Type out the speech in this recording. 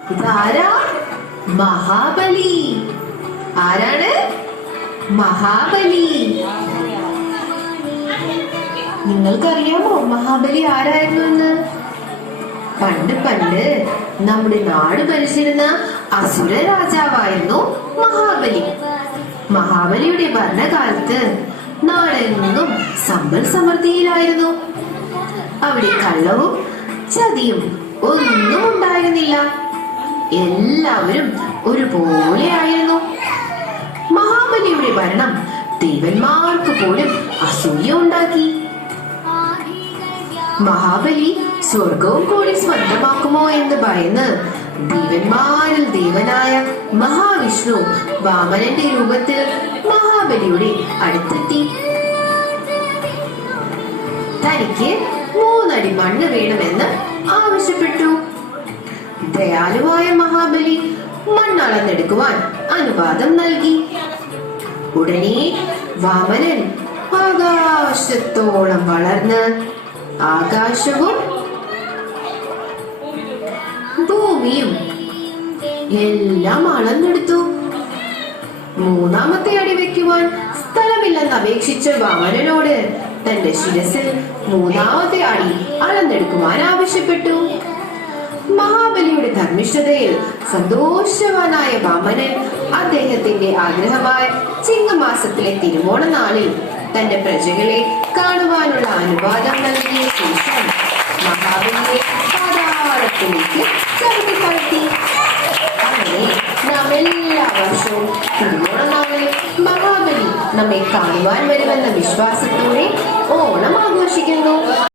ഇതാരാ? മഹാബലി. ആരാണ്? മഹാബലി. നിങ്ങൾക്കറിയാമോ മഹാബലി ആരായിരുന്നു എന്ന്? പണ്ട് പണ്ട് നമ്മുടെ നാട് ഭരിച്ചിരുന്ന അസുര രാജാവായിരുന്നു മഹാബലി. മഹാബലിയുടെ ഭരണകാലത്ത് നാടെങ്ങും സമ്പൽ സമൃദ്ധിയിലായിരുന്നു. അവിടെ കള്ളവും ചതിയും ഒന്നും ഉണ്ടായിരുന്നില്ല. എല്ലാവരും ഒരുപോലെ ആയിരുന്നു. മഹാബലിയുടെ ഭരണം ദേവന്മാർക്ക് പോലും അസൂയ ഉണ്ടാക്കി. മഹാബലി സ്വർഗവും കൂടി സ്വന്തമാക്കുമോ എന്ന് ഭയന്ന് ദേവന്മാരിൽ ദേവനായ മഹാവിഷ്ണു വാമനന്റെ രൂപത്തിൽ മഹാബലിയുടെ അടുത്തെത്തി. തനിക്ക് 3 അടി മണ്ണ് വേണമെന്ന് ആവശ്യപ്പെട്ടു. ദയാലുവായ മഹാബലി മണ്ണളന്നെടുക്കുവാൻ അനുവാദം നൽകി. ഉടനെ വാമനൻ ആകാശത്തോളം വളർന്ന് ആകാശവും ഭൂമിയും എല്ലാം അളന്നെടുത്തു. 3ാമത്തെ അടി വെക്കുവാൻ സ്ഥലമില്ലെന്ന് അപേക്ഷിച്ച വാമനനോട് തന്റെ ശിരസിൽ 3ാമത്തെ അടി അളന്നെടുക്കുവാൻ ആവശ്യപ്പെട്ടു. മഹാബലിയുടെ ധർമ്മിഷ്ഠതയിൽ സന്തോഷവാനായ വാമനൻ അദ്ദേഹത്തിന്റെ ആഗ്രഹമായ ചിങ്ങമാസത്തിലെ തിരുവോണ നാളിൽ തന്റെ പ്രജകളെ കാണുവാനുള്ള അനുവാദം നൽകിയ ശേഷം മഹാബലിയെ പാതാളത്തിലേക്ക് ചവിട്ടിക്കടത്തി. അങ്ങനെ നാം എല്ലാ വർഷവും തിരുവോണ നാളിൽ മഹാബലി നമ്മെ കാണുവാൻ വരുമെന്ന വിശ്വാസത്തോടെ ഓണം ആഘോഷിക്കുന്നു.